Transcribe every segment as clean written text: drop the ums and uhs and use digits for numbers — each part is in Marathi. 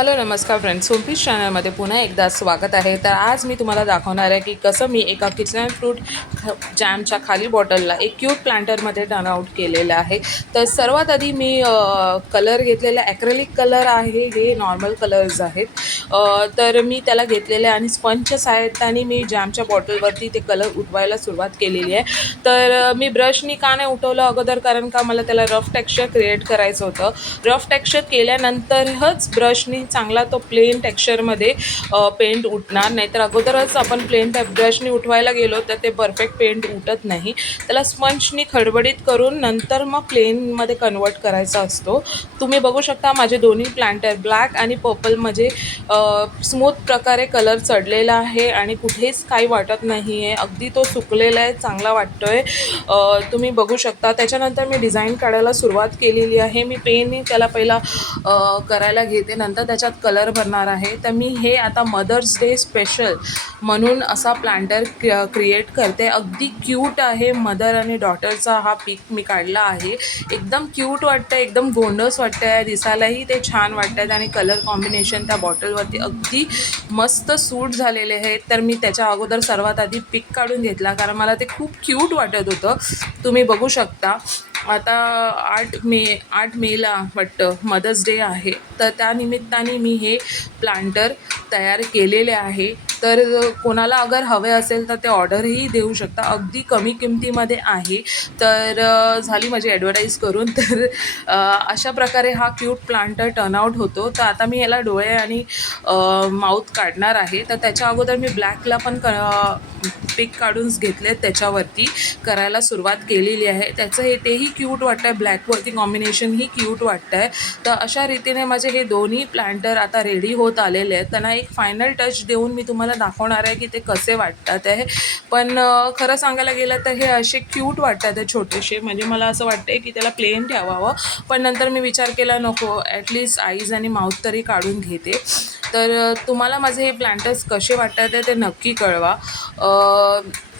हॅलो नमस्कार फ्रेंड्स, सोनपीस चॅनलमध्ये पुन्हा एकदा स्वागत आहे। तर आज मी तुम्हाला दाखवणार आहे की कसं मी एका किचन फ्रूट जॅमच्या खाली बॉटलला एक क्यूट प्लांटरमध्ये टर्न आउट केलेलं आहे। तर सर्वात आधी मी कलर घेतलेला ॲक्रेलिक कलर आहे, हे नॉर्मल कलर्स आहेत। तर मी त्याला घेतलेले आणि स्पंजच्या सहाय्याने मी जॅमच्या बॉटलवरती ते कलर उठवायला सुरुवात केलेली आहे। तर मी ब्रशनी का नाही उठवलं अगोदर, कारण का मला त्याला रफ टेक्स्चर क्रिएट करायचं होतं। रफ टेक्स्चर केल्यानंतरच ब्रशनी चांगला तो प्लेन टेक्स्चरमध्ये पेंट उठणार, नाहीतर अगोदरच आपण प्लेन ब्रशनी उठवायला गेलो तर ते परफेक्ट पेंट उठत नाही। त्याला स्पंजनी खडबडीत करून नंतर मग प्लेनमध्ये कन्वर्ट करायचा असतो। तुम्ही बघू शकता माझे दोन्ही प्लांटर ब्लॅक आणि पर्पलमध्ये स्मूथ प्रकारे कलर चढलेला आहे आणि कुठेच काही वाटत नाही आहे, अगदी तो सुकलेला आहे, चांगला वाटतोय। तुम्ही बघू शकता। त्याच्यानंतर मी डिझाईन काढायला सुरुवात केलेली आहे। मी पेनने त्याला पहिला करायला घेते, नंतर त्याच्यात कलर भरणार आहे। तर मी हे आता मदर्स डे स्पेशल म्हणून असा प्लांटर क्रिएट करते। अगदी क्यूट आहे, मदर आणि डॉटरचा हा पिक मी काढला आहे। एकदम क्यूट वाटतं, एकदम गोंडस वाटतं आहे, दिसायलाही ते छान वाटत आहेत आणि कलर कॉम्बिनेशन त्या बॉटलवरती अगदी मस्त सूट झालेले आहेत। तर मी त्याच्या अगोदर सर्वात आधी पिक काढून घेतला, कारण मला ते खूप क्यूट वाटत होतं। तुम्ही बघू शकता। आता 8 मेला वाटतं मदर्स डे आहे, तर त्यानिमित्ताने मी हे प्लांटर तयार केलेले आहे। तर कोणाला अगर हवे असेल तर ते ऑर्डरही देऊ शकता, अगदी कमी किमतीमध्ये आहे। तर झाली माझी ॲडव्हर्टाईज करून। तर अशा प्रकारे हा क्यूट प्लांटर टर्नआउट होतो। तर आता मी याला डोळे आणि माउथ काढणार आहे। तर त्याच्या अगोदर मी ब्लॅकला पण पिक काढून घेतले, त्याच्यावरती करायला सुरुवात केलेली आहे। त्याचं तेही क्यूट वाटतं आहे, ब्लॅकवरती कॉम्बिनेशनही क्यूट वाटतं आहे। तर अशा रीतीने माझे हे दोन्ही प्लांटर आता रेडी होत आलेले आहेत। त्यांना एक फायनल टच देऊन मी तुम्हाला दाखवणार आहे की ते कसे वाटतात आहे। पण खरं सांगायला गेलं तर हे असे क्यूट वाटतात आहे छोटेसे, म्हणजे मला असं वाटतं आहे की त्याला प्लेन ठेवावं, पण नंतर मी विचार केला नको, ॲटलिस्ट आईज आणि माउथ तरी काढून घेते। तर तुम्हाला माझे हे प्लांटर्स कसे वाटतात आहे ते नक्की कळवा।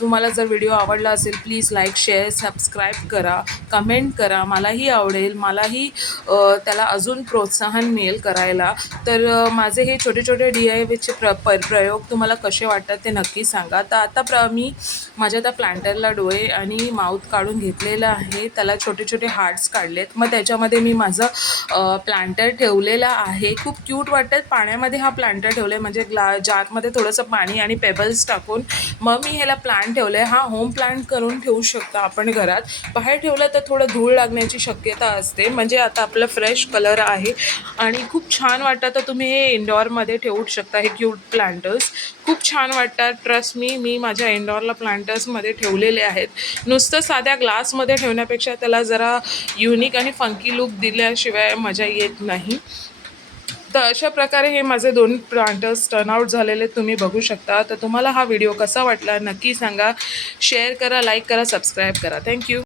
तुम्हाला जर व्हिडिओ आवडला असेल प्लीज लाईक, शेअर, सबस्क्राईब करा, कमेंट करा, मलाही आवडेल, मलाही त्याला अजून प्रोत्साहन मिळेल करायला। तर माझे हे छोटे छोटे DIYचे प्रयोग तुम्हाला कसे वाटतात ते नक्की सांगा। तर आता मी माझ्या त्या प्लांटरला डोळे आणि माउथ काढून घेतलेलं आहे, त्याला छोटे छोटे हार्ट्स काढलेत, मग त्याच्यामध्ये मी माझं प्लांटर ठेवलेलं आहे। खूप क्यूट वाटतात। पाण्यामध्ये हा प्लांटर ठेवला आहे, म्हणजे जारमध्ये थोडंसं पाणी आणि पेबल्स टाकून मग मी ह्याला प्लांट ठेवलं आहे। हा होम प्लांट करून ठेवू शकता आपण घरात, बाहेर ठेवलं तर थोडं धूळ लागण्याची शक्यता असते। म्हणजे आता आपलं फ्रेश कलर आहे आणि खूप छान वाटतं, तर तुम्ही हे इंडोअरमध्ये ठेवू शकता। हे क्यूट प्लांटर्स खूप छान वाटतात, ट्रस्ट मी माझ्या इंडोअरला प्लांटर्समध्ये ठेवलेले आहेत। नुसतं साध्या ग्लासमध्ये ठेवण्यापेक्षा त्याला जरा युनिक आणि फंकी लुक दिल्याशिवाय मजा येत नाही। तर अशा प्रकारे हे माझे 2 प्लांटर्स टर्नआउट झालेले तुम्ही बघू शकता। तर तुम्हाला हा व्हिडिओ कसा वाटला नक्की सांगा, शेअर करा, लाईक करा, सबस्क्राईब करा। थँक्यू।